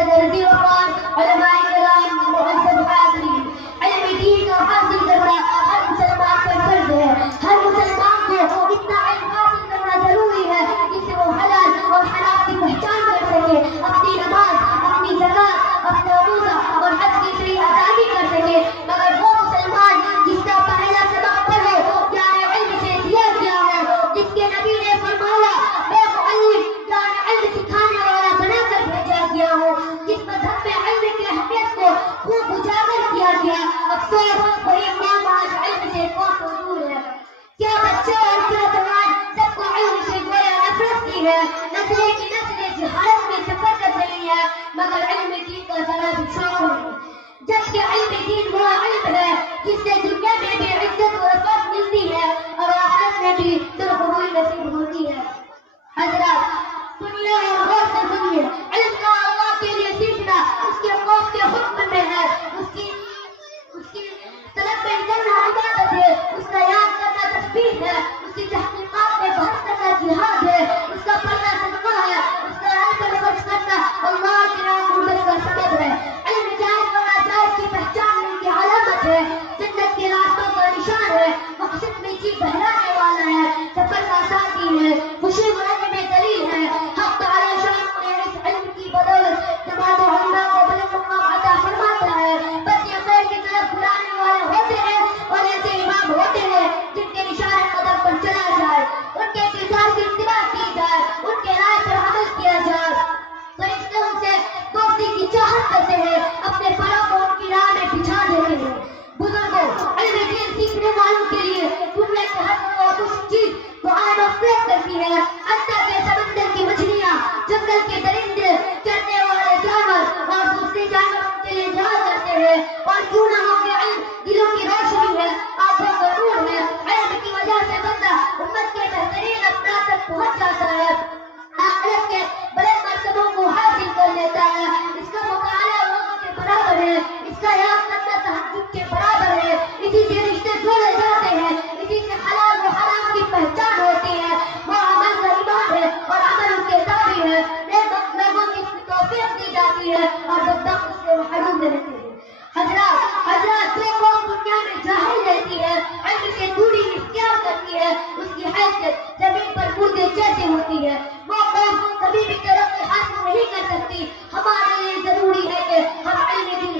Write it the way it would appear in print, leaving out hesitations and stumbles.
صدرتی وقار علماء کرام معزز حاضرین، علم دین کا حاصل کرنا ہر مسلمان پر فرض ہے. ہر مسلمان کو اتنا علم حاصل کرنا ضروری ہے جس سے وہ حلال اور حرام کی پہچان کر سکے، اپنی نماز، اپنی زکات، اپنا روزہ اور حج کی صحیح ادائیگی کر سکے. مگر وہ مسلمان جس کا پہلا سبق پڑھو یعنی علم سے دیا گیا ہے، جس کے نبی نے فرمایا میں معلم یعنی علم سکھانے والا بنا کر بھیجا گیا ہوں، جس مذہب میں علم کی اہمیت کو خوب اجاگر کیا گیا، افسوس وہی قوم آج علم سے بہت دور ہے. کیا بچے اور کیا جوان سب کو علم سے گویا نفرت کی ہے، نسلیں کی نسلیں جہالت میں سفر کر رہی ہے، مگر علم دین کا ذرا بھی شوق نہیں. جبکہ علم دین وہ علم ہے جس سے دنیا میں بھی عزت و عزت ملتی ہے اور آخرت میں بھی سرخروئی نصیب ہوتی ہے. حضرات سنیے اور غور سے سنیے، علم کا اللہ کے لیے سیکھنا اس کے خوف کے حکم میں ہے، اس کی طلب میں کرنا عبادت ہے، اس کا یاد کرنا تسبیح ہے، اس کی تحقیقات میں بحث کرنا جہاد ہے، اس کا پڑھنا صدقہ ہے، اس کا راہ پر خرچ کرنا اللہ کے نام قربت کا سبب ہے. علم جائز و ناجائز کی پہچاننے کی علامت ہے، جنت کے راستوں کا نشان ہے، مقصد میں جی بہلانے والا ہے، سفر کا ساتھی ہے، خوشی منانے میں دلیل ہے. حق تعالی شان نے اس علم کی بدولت جماعت علماء کو بلند مقام عطا فرماتا ہے. بس یہ خیر کی طرف بلانے والے ہوتے ہیں اور ایسے امام ہوتے ہیں جن کے نشان قدم پر چلا جائے، ان کے کردار کی اتباع کی جائے، ان کے رائے پر عمل کیا جائے. فرشتے ان سے دوستی کی چاہت کرتے ہیں، اپنے پروں کو ان کی راہ میں بچھا دیتے ہیں. بزرگوں علم دین سیکھنے والوں کے لیے دنیا کے ہر اور کچھ چیز دعائیں مغفرت کرتی ہے، حتیٰ کہ سمندر کی مچھلیاں، جنگل کے درندے، چرنے والے جانور اور دوسرے جانور ان کے لیے دعا کرتے ہیں. اور کیوں نہ ہو کہ علم دلوں کی روشنی ہے، آنکھوں کا نور ہے. علم کی وجہ سے بندہ امت کے بہترین افراد تک پہنچ جاتا ہے، آخرت کے بلند مرتبوں کو حاصل کر لیتا ہے. اس کا مطالعہ روزوں کے برابر ہے، اس کا یاد کرنا تہجد کے برابر ہے. اسی سے رشتے جوڑے جاتے ہیں، اسی سے حلال و حرام کی پہچان ہوتی ہے. وہ عمل کا ایمان ہے اور عمل اس کے تابع ہے. نیک لوگوں کی توفیق دی جاتی ہے اور بدبخت اس سے محروم رہتے ہیں. حضرات جو قوم دنیا میں جاہل رہتی ہے، علم سے دوری اختیار کرتی ہے، اس کی حیثیت زمین پر مردے جیسے ہوتی ہے. وہ قوم کبھی بھی ترقی حاصل نہیں کر سکتی. ہمارے لیے ضروری ہے کہ ہم علم دین